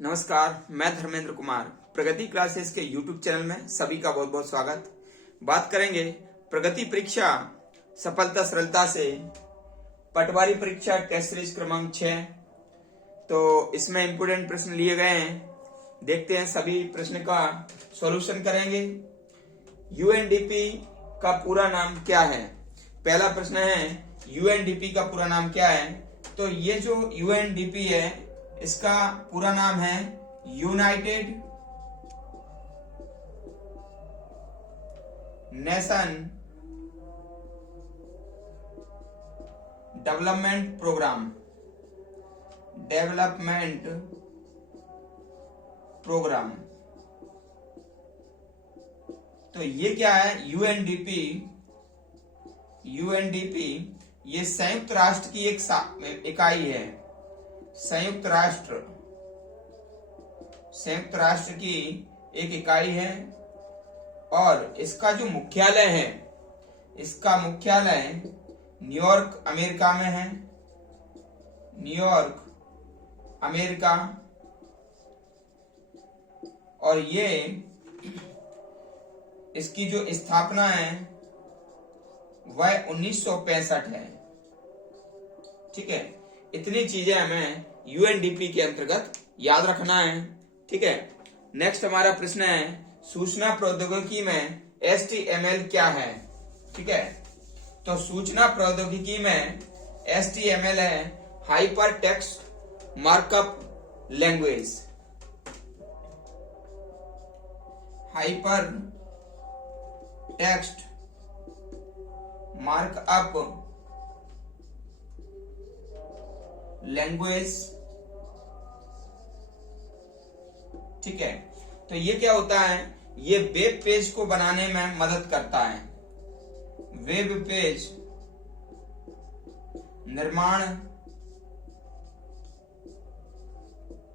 नमस्कार, मैं धर्मेंद्र कुमार। प्रगति क्लासेस के YouTube चैनल में सभी का बहुत बहुत स्वागत। बात करेंगे प्रगति परीक्षा सफलता सरलता से पटवारी परीक्षा टेस्ट सीरीज क्रमांक 6। तो इसमें इंपोर्टेंट प्रश्न लिए गए हैं, देखते हैं। सभी प्रश्न का सॉल्यूशन करेंगे। यूएनडीपी का पूरा नाम क्या है? पहला प्रश्न है, यूएनडीपी का पूरा नाम क्या है? तो ये जो यूएनडीपी है, इसका पूरा नाम है यूनाइटेड नेशन डेवलपमेंट प्रोग्राम। तो ये क्या है? यूएनडीपी ये संयुक्त राष्ट्र की एक इकाई है। संयुक्त राष्ट्र की एक इकाई है और इसका जो मुख्यालय है, इसका मुख्यालय न्यूयॉर्क अमेरिका में है। New York America. और ये इसकी जो स्थापना है वह 1965 है। ठीक है, इतनी चीजें हमें यूएनडीपी के अंतर्गत याद रखना है। ठीक है, नेक्स्ट हमारा प्रश्न है, सूचना प्रौद्योगिकी में HTML क्या है? ठीक है, तो सूचना प्रौद्योगिकी में HTML है hyper text markup language. Hyper text markup language. ठीक है, तो ये क्या होता है? ये वेब पेज को बनाने में मदद करता है। वेब पेज निर्माण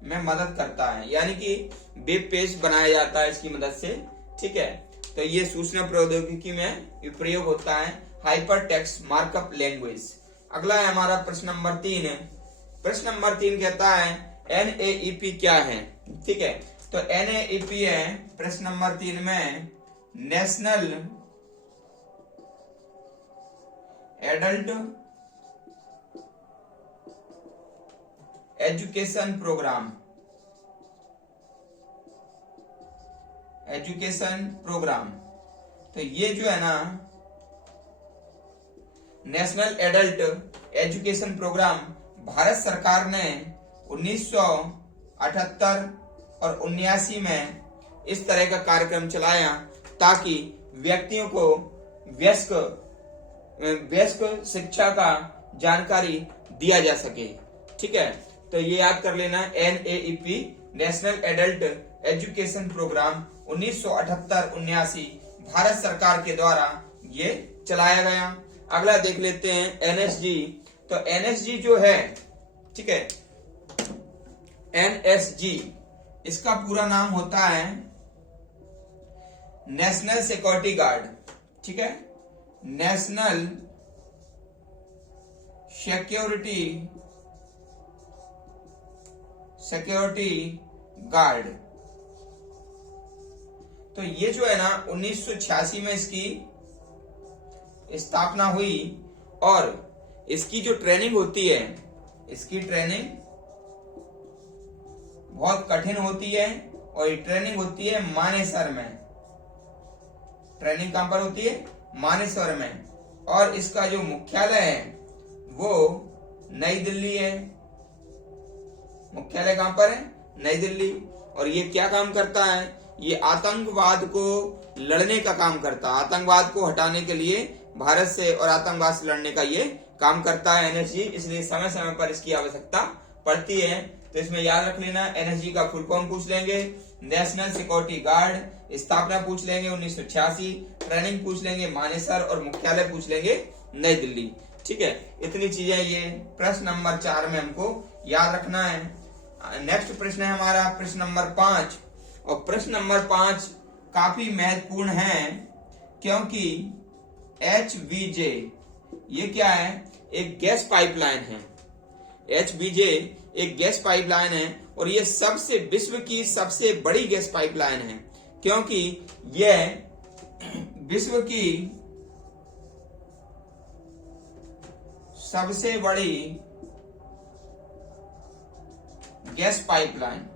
में मदद करता है, यानी कि वेब पेज बनाया जाता है इसकी मदद से। ठीक है, तो ये सूचना प्रौद्योगिकी में प्रयोग होता है हाइपर टेक्स्ट मार्कअप लैंग्वेज। अगला है हमारा प्रश्न नंबर 3 है। प्रश्न नंबर 3 कहता है NAEP क्या है? ठीक है, तो NAEP है प्रश्न नंबर 3 में नेशनल एडल्ट एजुकेशन प्रोग्राम। तो ये जो है ना, national adult education programme Bharat सरकार ने 1978 और 79 में इस तरह का कार्यक्रम चलाया ताकि व्यक्तियों को वयस्क शिक्षा का जानकारी दिया जा सके। ठीक है, तो ये याद कर लेना, NAEP national adult education programme 1978-79 Bharat सरकार के द्वारा ये चलाया गया। अगला देख लेते हैं NSG। तो NSG जो है, ठीक है, NSG इसका पूरा नाम होता है नेशनल सिक्योरिटी गार्ड। ठीक है, नेशनल सिक्योरिटी गार्ड। तो ये जो है ना 1986 में इसकी स्थापना हुई और इसकी जो ट्रेनिंग होती है, इसकी ट्रेनिंग बहुत कठिन होती है और ये ट्रेनिंग होती है मानेसर में। ट्रेनिंग कहां पर होती है? मानेसर में। और इसका जो मुख्यालय है वो नई दिल्ली है। मुख्यालय कहां पर है? नई दिल्ली। और ये क्या काम करता है? ये आतंकवाद को लड़ने का काम करता है। आतंकवाद को हटाने के लिए भारत से और आतंकवाद से लड़ने का ये काम करता है NSG, इसलिए समय समय पर इसकी आवश्यकता पड़ती है। तो इसमें याद रख लेना, NSG का फुल फॉर्म पूछ लेंगे, नेशनल सिक्योरिटी गार्ड। स्थापना पूछ लेंगे 1986, ट्रेनिंग पूछ लेंगे मानेसर और मुख्यालय पूछ लेंगे नई दिल्ली। ठीक है, इतनी चीजें ये प्रश्न नंबर 4 में हमको याद रखना है। नेक्स्ट प्रश्न है हमारा प्रश्न नंबर 5। और प्रश्न नंबर 5 काफी महत्वपूर्ण है क्योंकि HVJ ये क्या है? एक गैस पाइपलाइन है। HVJ एक गैस पाइपलाइन है और ये विश्व की सबसे बड़ी गैस पाइपलाइन है, क्योंकि यह विश्व की सबसे बड़ी गैस पाइपलाइन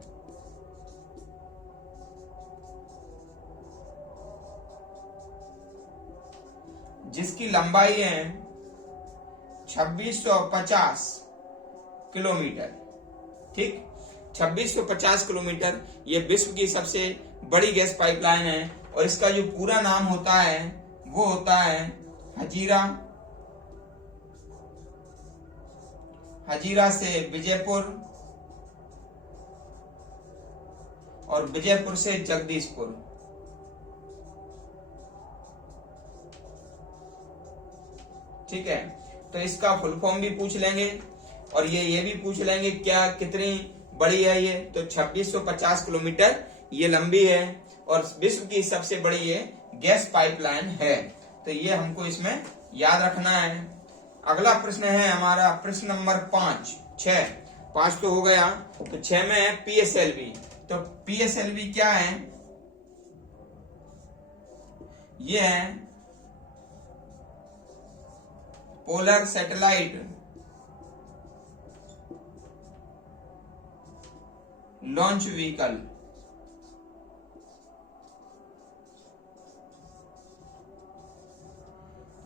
जिसकी लंबाई है 2650 किलोमीटर। ठीक, 2650 किलोमीटर ये विश्व की सबसे बड़ी गैस पाइपलाइन है और इसका जो पूरा नाम होता है वो होता है हजीरा से विजयपुर और विजयपुर से जगदीशपुर। ठीक है, तो इसका फुल फॉर्म भी पूछ लेंगे और ये भी पूछ लेंगे क्या कितनी बड़ी है ये, तो 2650 किलोमीटर ये लंबी है और विश्व की सबसे बड़ी ये गैस पाइपलाइन है। तो ये हमको इसमें याद रखना है। अगला प्रश्न है हमारा प्रश्न नंबर 5 तो हो गया, तो 6 में है PSLV। तो PSLV क्या है? ये है polar satellite launch vehicle.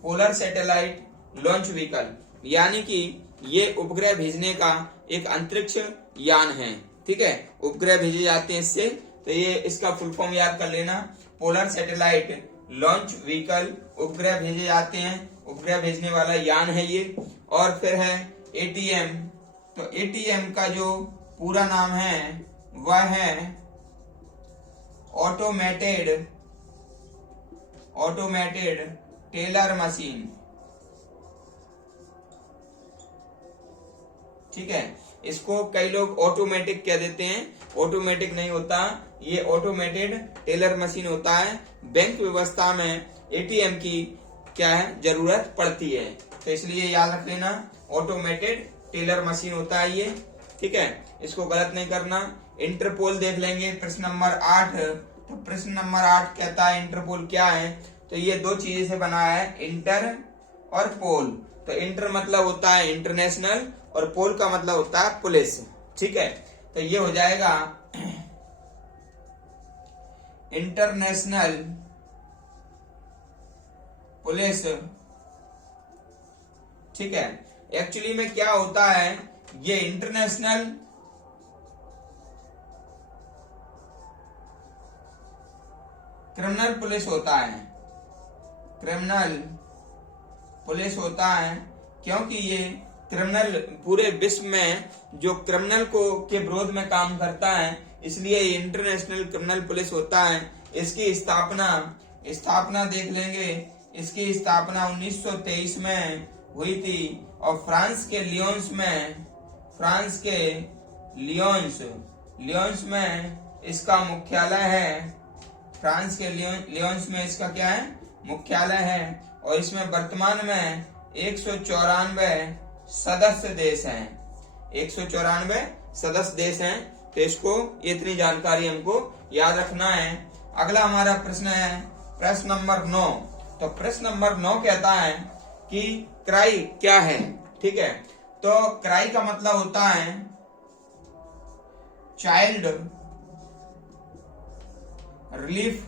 Polar satellite launch vehicle यानी कि ये उपग्रह भेजने का एक अंतरिक्ष यान है। ठीक है, उपग्रह भेजे जाते हैं इससे, तो ये इसका फुल फॉर्म याद कर लेना, पोलर सैटेलाइट लॉन्च व्हीकल। उपग्रह भेजे जाते हैं, उपग्रह भेजने वाला यान है ये। और फिर है ATM। तो ATM का जो पूरा नाम है वह है ऑटोमेटेड टेलर मशीन। ठीक है, इसको कई लोग ऑटोमेटिक कह देते हैं, ऑटोमेटिक नहीं होता, ये ऑटोमेटेड टेलर मशीन होता है। बैंक व्यवस्था में ATM की क्या है जरूरत पड़ती है, तो इसलिए याद रख लेना ऑटोमेटेड टेलर मशीन होता है ये। ठीक है, इसको गलत नहीं करना। इंटरपोल देख लेंगे प्रश्न नंबर 8। तो प्रश्न नंबर 8 कहता है इंटरपोल क्या है? तो ये दो चीजें से बना है, इंटर और पोल। तो इंटर मतलब होता है इंटरनेशनल और पोल का मतलब होता है पुलिस। ठीक है, तो ये हो जाएगा इंटरनेशनल पुलिस। ठीक है, एक्चुअली में क्या होता है, ये इंटरनेशनल क्रिमिनल पुलिस होता है, क्रिमिनल पुलिस होता है, क्योंकि ये क्रिमिनल पूरे विश्व में जो क्रिमिनल को के विरोध में काम करता है, इसलिए ये इंटरनेशनल क्रिमिनल पुलिस होता है। इसकी स्थापना देख लेंगे, इसकी स्थापना 1923 में हुई थी और फ्रांस के लियोन्स में इसका मुख्यालय है। फ्रांस के लियोन्स में इसका क्या है, मुख्यालय है। और इसमें वर्तमान में 194 सदस्य देश हैं, 194 सदस्य देश हैं। तो इसको इतनी जानकारी हमको याद रखना है। अगला हमारा प्रश्न है प्रश्न नंबर 9। तो प्रश्न नंबर 9 कहता है कि क्राई क्या है? ठीक है, तो क्राई का मतलब होता है चाइल्ड रिलीफ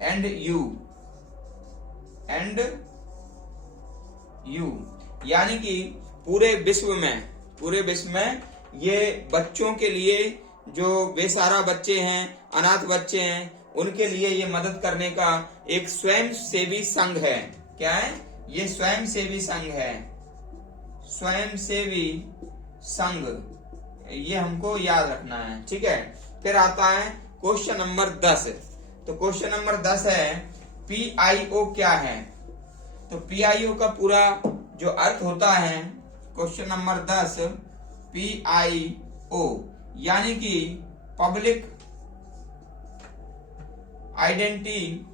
एंड यू यानी कि पूरे विश्व में ये बच्चों के लिए, जो बेसहारा बच्चे हैं, अनाथ बच्चे हैं, उनके लिए ये मदद करने का एक स्वयंसेवी संघ है। क्या है ये? स्वयंसेवी संघ है, स्वयंसेवी संघ, ये हमको याद रखना है। ठीक है, फिर आता है क्वेश्चन नंबर 10। तो क्वेश्चन नंबर 10 है PIO क्या है? तो PIO का पूरा जो अर्थ होता है, क्वेश्चन नंबर 10 PIO यानी कि पब्लिक आइडेंटिटी,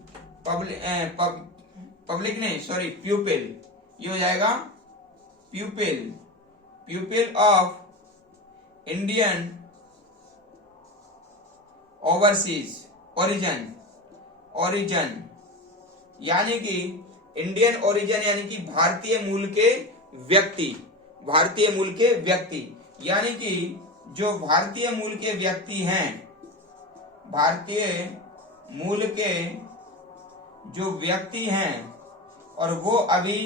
पब्लिक नहीं सॉरी प्यूपिल, ये हो जाएगा pupil of Indian overseas origin यानी कि इंडियन ओरिजिन यानी कि भारतीय मूल के व्यक्ति यानी कि जो भारतीय मूल के व्यक्ति हैं, भारतीय मूल के जो व्यक्ति हैं और वो अभी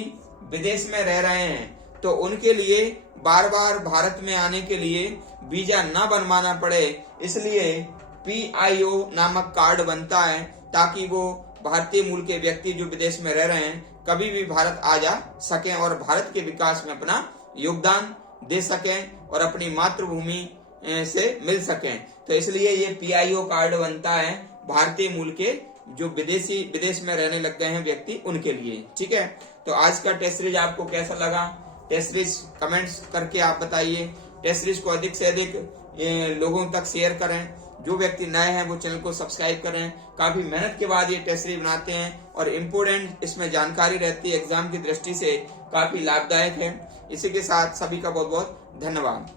विदेश में रह रहे हैं, तो उनके लिए बार बार भारत में आने के लिए वीजा न बनवाना पड़े, इसलिए PIO नामक कार्ड बनता है ताकि वो भारतीय मूल के व्यक्ति जो विदेश में रह रहे हैं कभी भी भारत आ जा सकें और भारत के विकास में अपना योगदान दे सकें और अपनी मातृभूमि से मिल सकें। तो इसलिए ये PIO कार्ड बनता है भारतीय मूल के जो विदेश में रहने लग गए हैं व्यक्ति उनके लिए। ठीक है, तो आज का टेस्ट सीरीज आपको कैसा लगा? टेस्ट सीरीज कमेंट्स करके आप बताइए। टेस्ट सीरीज को अधिक से अधिक लोगों तक शेयर करें। जो व्यक्ति नए हैं वो चैनल को सब्सक्राइब करें। काफी मेहनत के बाद ये टेस्ट सीरीज बनाते हैं और इम्पोर्टेंट इसमें जानकारी रहती है, एग्जाम की दृष्टि से काफी लाभदायक है। इसी के साथ सभी का बहुत बहुत धन्यवाद।